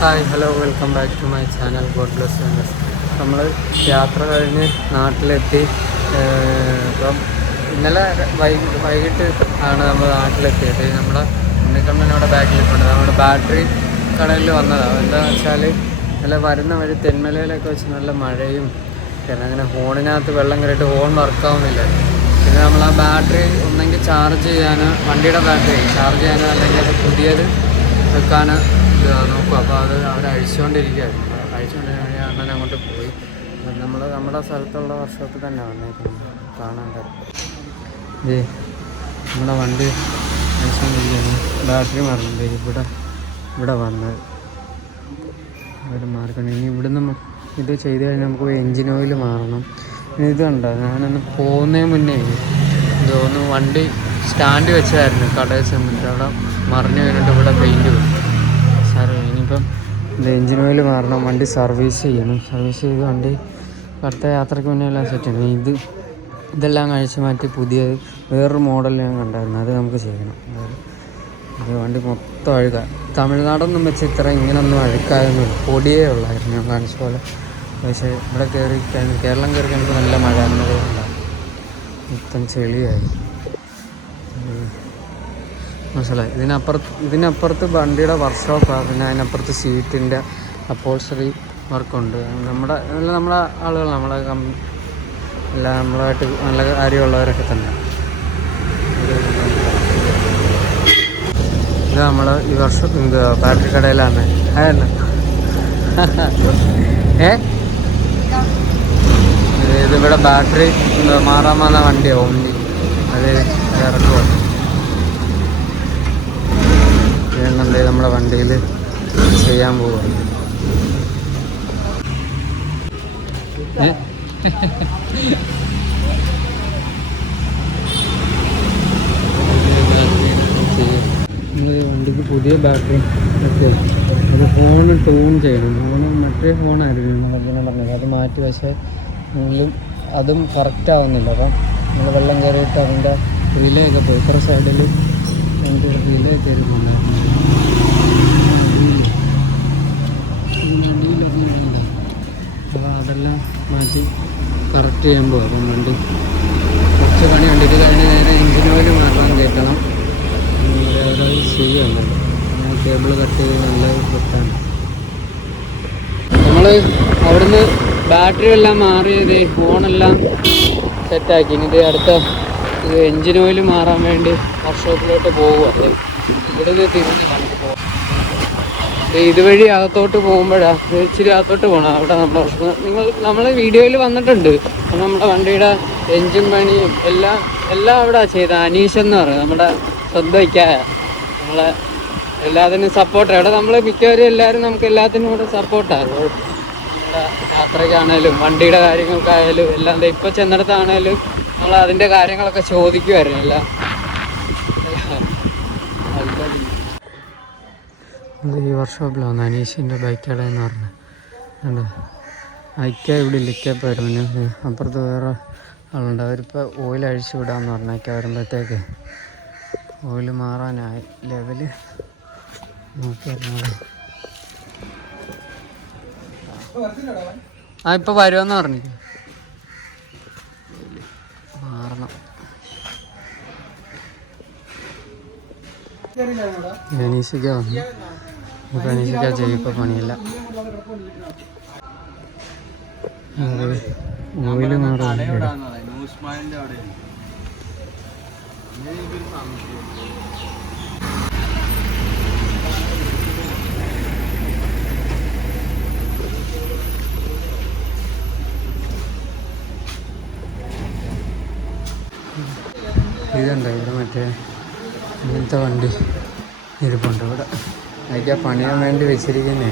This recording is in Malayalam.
Hi hello welcome back to my channel God bless you. നമ്മൾ യാത്ര കഴിഞ്ഞ് നാട്ടിലെത്തി. ഇപ്പം ഇന്നലെ വൈകിട്ട് ആണ് നമ്മൾ നാട്ടിലെത്തിയത്. നമ്മുടെ ഉണ്ണിക്കണ്ണനോടെ ബാക്കിലിട്ടുണ്ട്. നമ്മുടെ ബാറ്ററി കടയിൽ വന്നതാണ്. എന്താണെന്ന് വെച്ചാൽ നല്ല വരുന്ന വഴി തെന്മലയിലൊക്കെ വെച്ച് നല്ല മഴയും പിന്നെ അങ്ങനെ ഹോണിനകത്ത് വെള്ളം കയറിയിട്ട് ഹോൺ വർക്കാവുന്നില്ല. പിന്നെ നമ്മൾ ആ ബാറ്ററി ഒന്നെങ്കിൽ ചാർജ് ചെയ്യാൻ, വണ്ടിയുടെ ബാറ്ററി ചാർജ് ചെയ്യാൻ, അല്ലെങ്കിൽ അത് പുതിയത് വെക്കാൻ നോക്കും. അപ്പോൾ അത് അവിടെ അഴിച്ചുകൊണ്ടിരിക്കുകയായിരുന്നു. അണ്ണൻ അങ്ങോട്ട് പോയി. നമ്മൾ നമ്മുടെ സ്ഥലത്തുള്ള വർഷത്തിൽ തന്നെ വന്നേക്കുന്നത് കാണാൻ പറ്റും. നമ്മുടെ വണ്ടി അഴിച്ചുകൊണ്ടിരിക്കുകയാണ്. ബാറ്ററി മറന്നില്ല. ഇവിടെ വന്നത് ഒരു മാർക്കാണ്. ഇനി ഇവിടുന്ന് ഇത് ചെയ്ത് കഴിഞ്ഞാൽ നമുക്ക് എൻജിൻ ഓയിൽ മാറണം. ഇനി ഇത് കണ്ടോ, ഞാനൊന്ന് പോകുന്നതിന് മുന്നേ തോന്നുന്നു വണ്ടി സ്റ്റാൻഡ് വെച്ചായിരുന്നു കടയിൽ ചെന്നിട്ട്. അവിടെ മറിഞ്ഞു കഴിഞ്ഞിട്ട് ഇവിടെ പെയിൻറ്റ് വരും. ഇനിയിപ്പം ഇത് എൻജിൻ ഓയിൽ മാറണം, വണ്ടി സർവീസ് ചെയ്യണം. സർവീസ് ചെയ്ത് വണ്ടി അടുത്ത യാത്രയ്ക്ക് മുന്നേ എല്ലാം സെറ്റ് ചെയ്യണം. ഇതെല്ലാം കഴിച്ച് മാറ്റി പുതിയത് വേറൊരു മോഡൽ ഞാൻ കണ്ടായിരുന്നു, അത് നമുക്ക് ചെയ്യണം. ഇത് വണ്ടി മൊത്തം അഴുക. തമിഴ്നാടൊന്നും വെച്ച് ഇങ്ങനൊന്നും അഴുക്കായൊന്നുമില്ല, പൊടിയേ ഉള്ളായിരുന്നു ഞാൻ കാണിച്ച പോലെ. പക്ഷേ ഇവിടെ കേരളം കയറി കഴിഞ്ഞപ്പോൾ നല്ല മഴ ഉണ്ടാകും, മൊത്തം ചെളിയായി. മനസ്സിലായി. ഇതിനപ്പുറത്ത് വണ്ടിയുടെ വർക്ക്ഷോപ്പാണ്. പിന്നെ അതിനപ്പുറത്ത് സീറ്റിൻ്റെ അപ്പോൾസറി വർക്കുണ്ട്. നമ്മളെ ആളുകൾ, എല്ലാം നമ്മളായിട്ട് നല്ല കാര്യമുള്ളവരൊക്കെ തന്നെ. ഇത് നമ്മൾ ഈ വർഷം ബാറ്ററി കടയിലാണ്. അതല്ല ഇതിവിടെ ബാറ്ററി മാറാൻ വന്ന വണ്ടിയാണ് ഓംനി. അത് ഇറക്കുക ചെയ്യുന്നുണ്ട്. നമ്മുടെ വണ്ടിയിൽ ചെയ്യാൻ പോവുകയാണ്. വണ്ടിക്ക് പുതിയ ബാറ്ററി ഒക്കെ അത് ഫോണ് ട്യൂൺ ചെയ്യണം. മറ്റേ ഫോണായിരുന്നു നമ്മളങ്ങനെ പറഞ്ഞത്, അത് മാറ്റി. പക്ഷേ എങ്കിലും അതും കറക്റ്റ് ആവുന്നില്ല. അപ്പം നമ്മൾ വെള്ളം കയറിയിട്ട് അതിൻ്റെ റിലേ ഒക്കെ പോയി. ഇത്ര സൈഡിൽ അതിൻ്റെ റിലേ കയറി പോകണമായിരുന്നു. അപ്പോൾ അതെല്ലാം മാറ്റി കറക്റ്റ് ചെയ്യുമ്പോൾ അപ്പം വണ്ടി കുറച്ച് പണിയുണ്ട്. ഇത് കഴിഞ്ഞ് നേരെ എഞ്ചിൻ ഓയിൽ മാറ്റാൻ കയറ്റണം. അവിടെ ചെയ്യുമല്ലോ, കേബിൾ കട്ട് ചെയ്ത് നല്ല കിട്ടാൻ. നമ്മൾ അവിടുന്ന് ബാറ്ററി എല്ലാം മാറിയത്, ഫോണെല്ലാം സെറ്റാക്കി. ഇനി അടുത്ത എഞ്ചിൻ ഓയിൽ മാറാൻ വേണ്ടി വർക്ക്ഷോപ്പിലോട്ട് പോകുക. ഇവിടുന്ന് തിരിഞ്ഞ് നമുക്ക് പോകാം. ഇതുവഴി അകത്തോട്ട് പോകുമ്പോഴാണ്, ഇച്ചിരി അകത്തോട്ട് പോകണം. അവിടെ നമ്മൾ വീഡിയോയിൽ വന്നിട്ടുണ്ട്. നമ്മുടെ വണ്ടിയുടെ എൻജിൻ പണിയും എല്ലാം അവിടെ ചെയ്ത അനീഷ് എന്ന് പറയും, നമ്മുടെ ശ്രദ്ധയ്ക്കായ നമ്മളെ എല്ലാത്തിനും സപ്പോർട്ടാണ്. അവിടെ നമ്മൾ മിക്കവരും എല്ലാവരും നമുക്ക് എല്ലാത്തിനും കൂടെ സപ്പോർട്ടാണ്. നമ്മുടെ യാത്രയ്ക്കാണേലും വണ്ടിയുടെ കാര്യങ്ങൾക്കായാലും എല്ലാം. ഇപ്പോൾ ചെന്നിടത്താണേലും നമ്മൾ അതിൻ്റെ കാര്യങ്ങളൊക്കെ ചോദിക്കുമായിരുന്നു എല്ലാം. ഈ വർക്ക്ഷോപ്പിലാണ് അനീഷിൻ്റെ ബൈക്ക് കടയെന്ന് പറഞ്ഞത്. ഉണ്ട് അയക്ക ഇവിടെ ഇല്ല, ഇക്ക വരുന്നു. അപ്പുറത്ത് വേറെ ആളുണ്ട്. അവരിപ്പോൾ ഓയിൽ അഴിച്ചു വിടാമെന്ന് പറഞ്ഞേക്ക. വരുമ്പോഴത്തേക്ക് ഓയിൽ മാറാനായി ലെവല് നോക്കിയായിരുന്നു. ഇപ്പോൾ വരുമെന്ന് പറഞ്ഞു. മാറണം. അനീഷിക്ക വന്നു. ഇപ്പം അനീഷിക്ക ചെയ്യും. ഇപ്പോൾ പണിയില്ല. ഓയില് മാറാൻ ഇതുണ്ട്. ഇവിടെ മറ്റേ ഇങ്ങനത്തെ വണ്ടി ഇരിപ്പുണ്ട് ഇവിടെ. അതൊക്കെ പണിയാൻ വേണ്ടി വെച്ചിരിക്കുന്നേ.